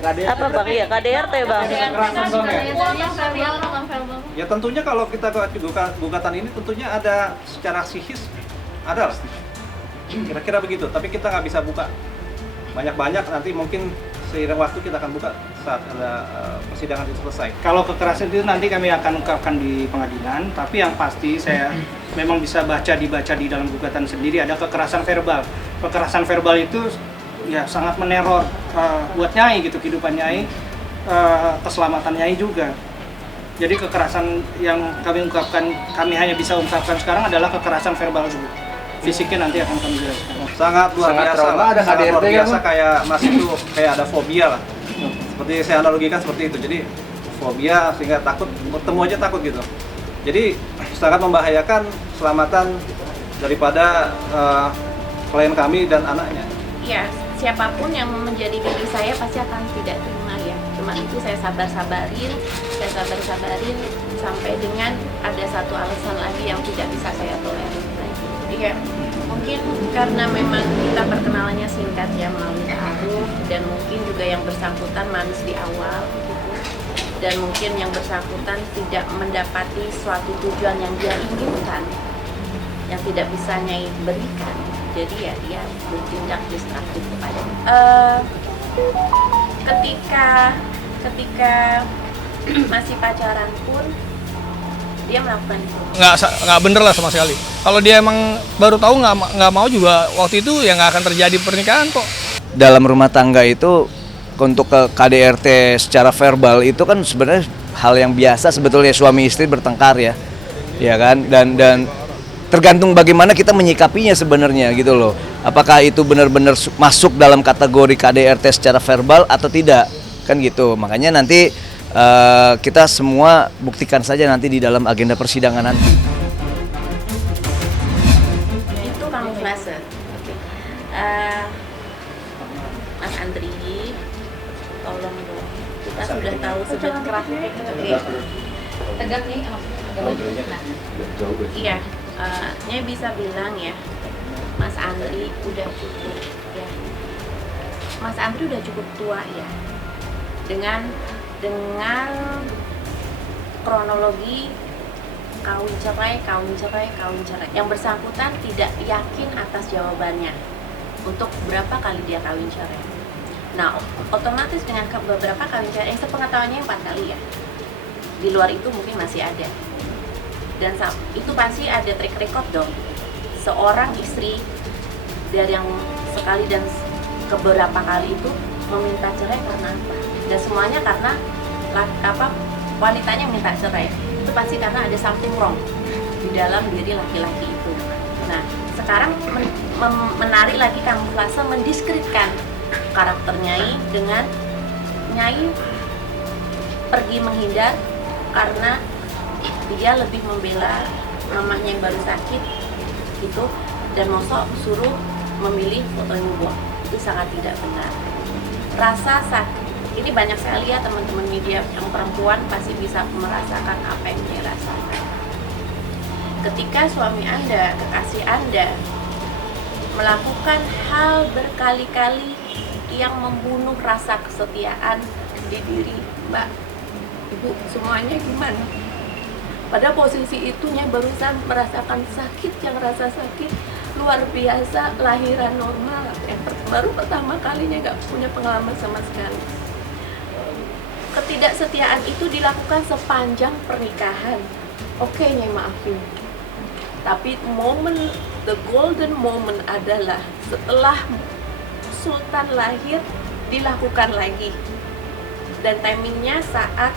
Apa bang? Iya KDRT bang. Ya tentunya kalau kita gugatan ini tentunya ada secara psikis ada lah. Kira-kira begitu, tapi kita nggak bisa buka banyak-banyak, nanti mungkin seiring waktu kita akan buka saat ada persidangan itu selesai. Kalau kekerasan itu nanti kami akan ungkapkan di pengadilan, tapi yang pasti saya memang bisa dibaca di dalam gugatan sendiri ada kekerasan verbal. Kekerasan verbal itu ya sangat meneror buat Nyai gitu, kehidupan Nyai, keselamatan Nyai juga. Jadi kekerasan yang kami hanya bisa ungkapkan sekarang adalah kekerasan verbal dulu. Fisiknya nanti akan kami jelaskan. Sangat luar biasa, ada sangat luar KDRT biasa, kayak Mas itu kayak ada fobia lah. Seperti saya analogikan seperti itu. Jadi fobia sehingga takut, bertemu aja takut gitu. Jadi sangat membahayakan keselamatan daripada klien kami dan anaknya. Ya, siapapun yang menjadi diri saya pasti akan tidak terima ya. Cuma itu saya sabar-sabarin sampai dengan ada satu alasan lagi yang tidak bisa saya tolerir. Iya, mungkin karena memang kita perkenalannya singkat ya melalui taruh, dan mungkin juga yang bersangkutan manis di awal gitu. Dan mungkin yang bersangkutan tidak mendapati suatu tujuan yang dia inginkan, yang tidak bisa Nyai berikan. Jadi ya dia bertindak destruktif kepada ketika masih pacaran pun dia melakukan itu. Nggak bener lah sama sekali. Kalau dia emang baru tahu nggak mau juga waktu itu ya nggak akan terjadi pernikahan kok. Dalam rumah tangga itu untuk ke KDRT secara verbal itu kan sebenarnya hal yang biasa sebetulnya, suami istri bertengkar ya kan, dan tergantung bagaimana kita menyikapinya sebenarnya gitu loh. Apakah itu benar-benar masuk dalam kategori KDRT secara verbal atau tidak kan gitu. Makanya nanti kita semua buktikan saja nanti di dalam agenda persidangan nanti. Itu kamuflase. Oke. Mas Andri, tolong dong. Kita sudah tahu sudah kerah. Oke. Tegak nih. Iya. Nyai bisa bilang ya, Mas Andri udah cukup ya. Mas Andri udah cukup tua ya. Dengan kronologi kawin cerai. Yang bersangkutan tidak yakin atas jawabannya untuk berapa kali dia kawin cerai. Nah, otomatis dengan beberapa kawin cerai, yang sepengetahuannya 4 kali ya. Di luar itu mungkin masih ada. Dan itu pasti ada track record dong. Seorang istri dari yang sekali dan beberapa kali itu meminta cerai karena apa? Dan semuanya karena wanitanya minta cerai. Itu pasti karena ada something wrong di dalam diri laki-laki itu. Nah, sekarang menarik lagi kamuflase, mendiskreditkan karakter Nyai dengan Nyai pergi menghindar karena dia lebih membela mamanya yang baru sakit gitu, dan mosok suruh memilih foto yang buah. Itu sangat tidak benar. Rasa sakit ini banyak sekali ya teman-teman media yang perempuan pasti bisa merasakan apa yang dia rasakan. Ketika suami Anda, kekasih Anda melakukan hal berkali-kali yang membunuh rasa kesetiaan di diri Mbak, Ibu, semuanya gimana? Pada posisi itunya barusan merasakan sakit, yang rasa sakit luar biasa, lahiran normal, yang baru pertama kalinya nggak punya pengalaman sama sekali. Ketidaksetiaan itu dilakukan sepanjang pernikahan. Oke, Nyai maafin. Tapi the golden moment adalah setelah Sultan lahir dilakukan lagi. Dan timingnya saat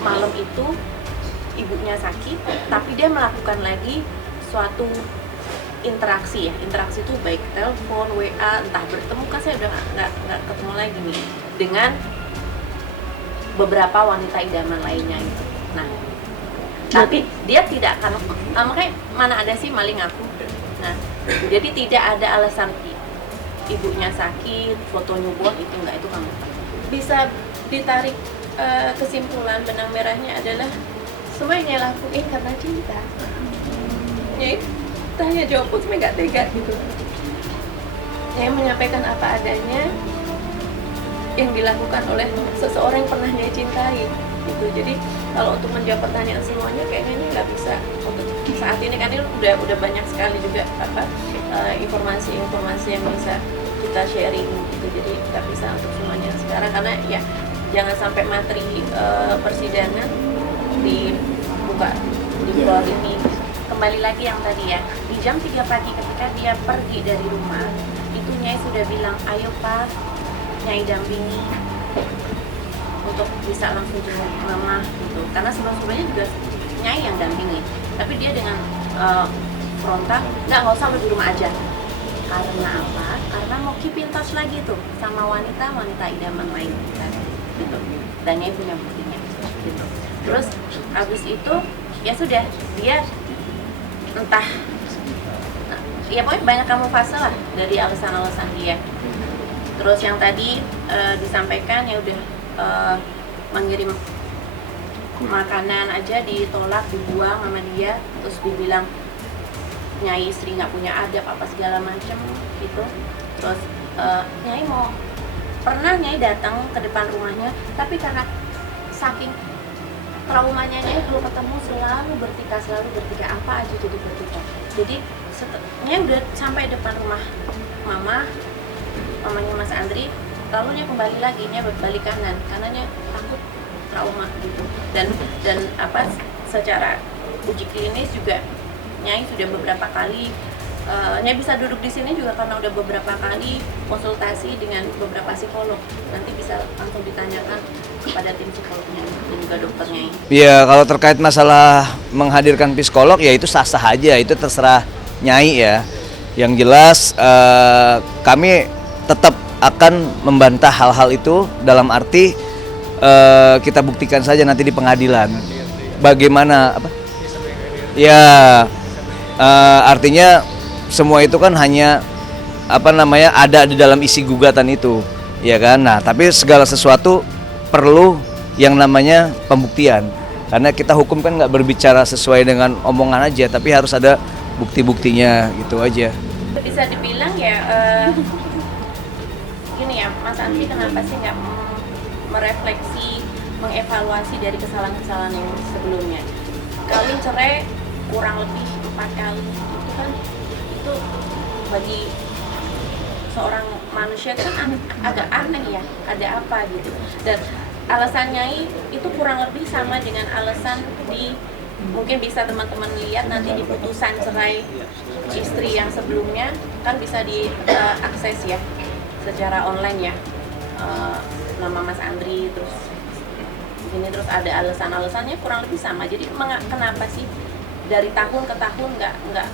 malam itu ibunya sakit, tapi dia melakukan lagi suatu interaksi ya. Interaksi itu baik telepon, WA, entah bertemu, kan saya udah nggak ketemu lagi nih, dengan beberapa wanita idaman lainnya gitu. Nah, tapi dia tidak akan, makanya mana ada sih maling aku. Nah, jadi tidak ada alasan ibunya sakit, fotonya buang, itu enggak, itu kamu. Bisa ditarik kesimpulan benang merahnya adalah semua yang dia lakuin karena cinta. Ya, tanya jawab pun sebenarnya nggak tega gitu. Saya menyampaikan apa adanya, yang dilakukan oleh seseorang yang pernah Nyai cintai gitu. Jadi kalau untuk menjawab pertanyaan semuanya kayaknya ini nggak bisa untuk saat ini, kan ini udah banyak sekali juga informasi-informasi yang bisa kita sharing gitu. Jadi nggak bisa untuk semuanya sekarang, karena ya jangan sampai materi persidangan dibuka di luar ini. Kembali lagi yang tadi ya, di jam 3 pagi ketika dia pergi dari rumah, itu Nyai sudah bilang, ayo Pak, Nyai dampingi untuk bisa langsung jenguk mama gitu. Karena sebelumnya juga Nyai yang dampingi, tapi dia dengan frontal, nggak usah, lu di rumah aja. Karena apa? Karena mau keep in touch lagi tuh sama wanita idaman lain gitu. Dan Nyai punya buktinya gitu. Terus abis itu ya sudah, dia entah ya pokoknya banyak kamuflase lah dari alasan-alasan dia. Terus yang tadi disampaikan ya udah mengirim makanan aja ditolak, dibuang sama dia, terus dibilang Nyai istri nggak punya adab apa segala macem gitu. Terus Nyai pernah Nyai datang ke depan rumahnya, tapi karena saking traumanya Nyai kalau ketemu selalu bertikai apa aja jadi bertikai. Jadi Nyai udah sampai depan rumah mamanya Mas Andri, lalu Nyai kembali lagi, Nyai berbalik kanan karena Nyai takut trauma gitu. Dan secara uji klinis juga Nyai sudah beberapa kali Nyai bisa duduk di sini juga karena udah beberapa kali konsultasi dengan beberapa psikolog. Nanti bisa langsung ditanyakan kepada tim psikolognya dan juga dokternya. Ya, kalau terkait masalah menghadirkan psikolog ya itu sah-sah aja, itu terserah Nyai ya. Yang jelas kami tetap akan membantah hal-hal itu, dalam arti kita buktikan saja nanti di pengadilan. Bagaimana Ya, artinya semua itu kan hanya ada di dalam isi gugatan itu, ya kan. Nah, tapi segala sesuatu perlu yang namanya pembuktian, karena kita hukum kan nggak berbicara sesuai dengan omongan aja, tapi harus ada bukti-buktinya gitu aja. Bisa dibilang ya gini ya, Mas Andri kenapa sih nggak merefleksi, mengevaluasi dari kesalahan-kesalahan yang sebelumnya? Kawin cerai kurang lebih 4 kali, itu kan itu bagi seorang manusia kan agak aneh ya, ada apa gitu. Dan alasan Nyai itu kurang lebih sama dengan alasan mungkin bisa teman-teman lihat nanti di putusan cerai istri yang sebelumnya, kan bisa diakses ya secara online ya, nama Mas Andri, terus terus ada alasan-alasannya kurang lebih sama. Jadi kenapa sih dari tahun ke tahun nggak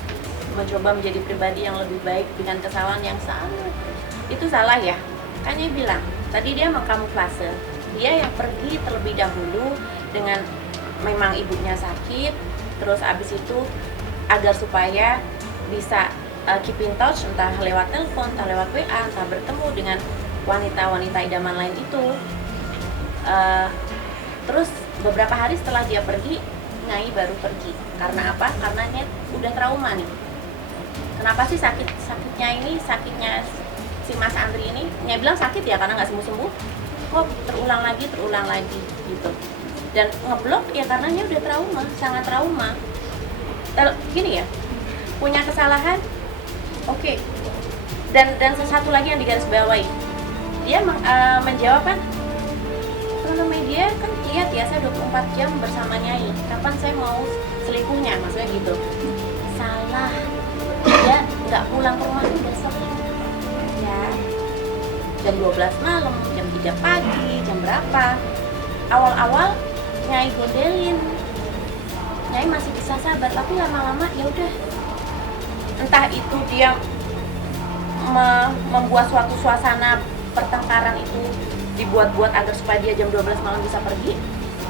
mencoba menjadi pribadi yang lebih baik dengan kesalahan yang sama? Itu salah ya. Kan dia bilang tadi dia mengkamuflase, dia yang pergi terlebih dahulu dengan memang ibunya sakit, terus abis itu agar supaya bisa keep in touch, entah lewat telepon, entah lewat WA, entah bertemu dengan wanita-wanita idaman lain itu. Terus beberapa hari setelah dia pergi, Nyai baru pergi. Karena apa? Karena Nyai udah trauma nih. Kenapa sih sakitnya si Mas Andri ini? Nyai bilang sakit ya karena nggak sembuh-sembuh. Kok terulang lagi gitu. Dan ngeblok ya karena Nyai udah trauma, sangat trauma. Gini ya, punya kesalahan, oke. Dan sesuatu lagi yang digarisbawahi, dia menjawab kan, media kan lihat ya, saya 24 jam bersama Nyai, kapan saya mau selingkuhnya, maksudnya gitu. Salah, dia nggak pulang ke rumah udah sering ya, jam 12 malam, jam 3 pagi, jam berapa. Awal-awal Nyai godelin, Nyai masih bisa sabar, tapi lama-lama ya udah, entah itu dia membuat suatu suasana pertengkaran itu dibuat-buat agar supaya dia jam 12 malam bisa pergi,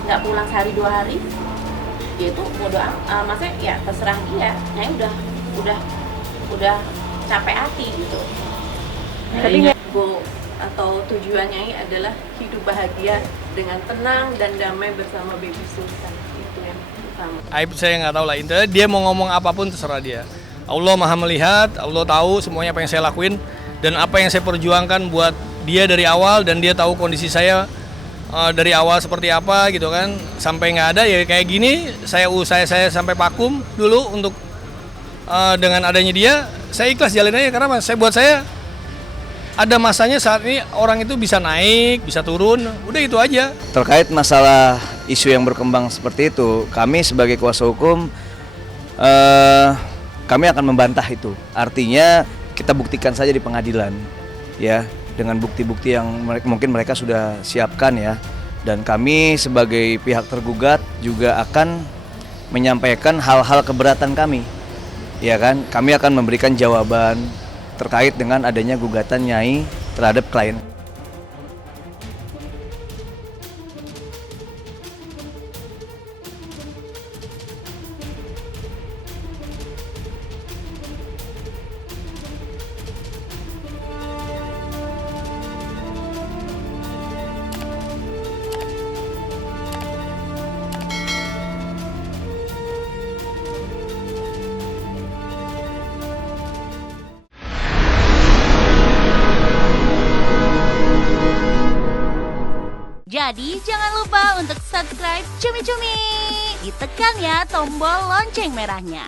nggak pulang sehari 2 hari, dia itu bodoh maksudnya ya terserah dia. Nyai udah capek hati gitu. Tapi goal atau tujuan Nyai adalah hidup bahagia dengan tenang dan damai bersama baby Sultan, itu yang utama. Aib saya nggak tahu lah, intinya dia mau ngomong apapun terserah dia. Allah maha melihat, Allah tahu semuanya apa yang saya lakuin dan apa yang saya perjuangkan buat dia dari awal dan dia tahu kondisi saya dari awal seperti apa gitu kan, sampai nggak ada ya kayak gini, saya sampai vakum dulu untuk dengan adanya dia, saya ikhlas jalin aja karena buat saya ada masanya saat ini orang itu bisa naik, bisa turun, udah itu aja. Terkait masalah isu yang berkembang seperti itu, kami sebagai kuasa hukum kami akan membantah itu. Artinya kita buktikan saja di pengadilan, ya, dengan bukti-bukti yang mungkin mereka sudah siapkan ya. Dan kami sebagai pihak tergugat juga akan menyampaikan hal-hal keberatan kami, ya kan. Kami akan memberikan jawaban terkait dengan adanya gugatan Nyai terhadap klien. Jadi jangan lupa untuk subscribe Cumi Cumi. Ditekan ya tombol lonceng merahnya.